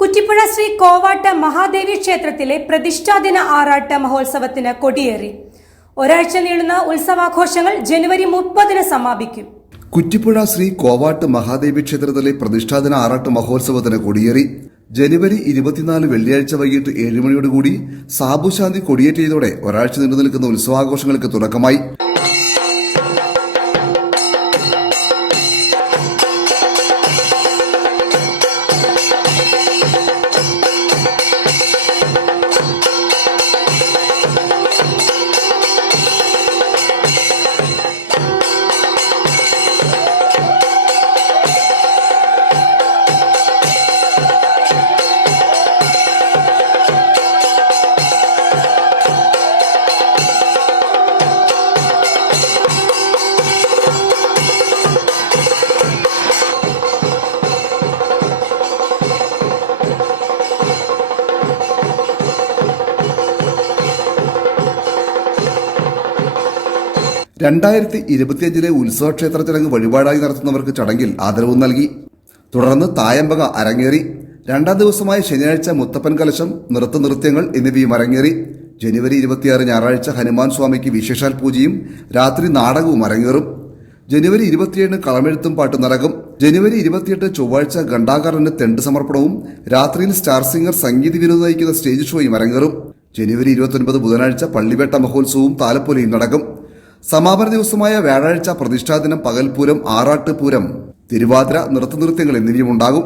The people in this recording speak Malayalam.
കുറ്റിപ്പുഴ ശ്രീ കോവാട്ട് മഹാദേവി ക്ഷേത്രത്തിലെ പ്രതിഷ്ഠാദിന ആറാട്ട് മഹോത്സവത്തിന് കൊടിയേറി. ഒരാഴ്ച നീളുന്ന ഉത്സവാഘോഷങ്ങൾ ജനുവരി 30-ന് സമാപിക്കും. കുറ്റിപ്പുഴ ശ്രീ കോവാട്ട് മഹാദേവി ക്ഷേത്രത്തിലെ പ്രതിഷ്ഠാദിന ആറാട്ട് മഹോത്സവത്തിന് കൊടിയേറി. ജനുവരി 24 വെള്ളിയാഴ്ച വൈകിട്ട് 7 മണിയോടുകൂടി സാബുശാന്തി കൊടിയേറ്റിയതോടെ ഒരാഴ്ച നീണ്ടുനിൽക്കുന്ന ഉത്സവാഘോഷങ്ങൾക്ക് തുടക്കമായി. (2025) ഉത്സവക്ഷേത്ര ചടങ്ങ് വഴിപാടായി നടത്തുന്നവർക്ക് ചടങ്ങിൽ ആദരവ് നൽകി. തുടർന്ന് തായമ്പക അരങ്ങേറി. 2ാം ദിവസമായ ശനിയാഴ്ച മുത്തപ്പൻ കലശം, നൃത്തനൃത്യങ്ങൾ എന്നിവയും അരങ്ങേറി. ജനുവരി 26 ഞായറാഴ്ച ഹനുമാൻ സ്വാമിക്ക് വിശേഷാൽ പൂജയും രാത്രി നാടകവും അരങ്ങേറും. ജനുവരി 27 കളമെഴുത്തും പാട്ടും നടക്കും. ജനുവരി 28 ചൊവ്വാഴ്ച ഘണ്ടാകാരന് തെണ്ട് സമർപ്പണവും രാത്രിയിൽ സ്റ്റാർ സിംഗർ സംഗീത വിനോദം നയിക്കുന്ന സ്റ്റേജ് ഷോയും അരങ്ങേറും. ജനുവരി 29 ബുധനാഴ്ച പള്ളിവേട്ട മഹോത്സവവും താലപ്പൊലിയും നടക്കും. സമാപന ദിവസമായ വ്യാഴാഴ്ച പ്രതിഷ്ഠാദിനം, പകൽപൂരം, ആറാട്ട് പൂരം, തിരുവാതിര, നൃത്തനൃത്യങ്ങൾ എന്നിവയും ഉണ്ടാകും.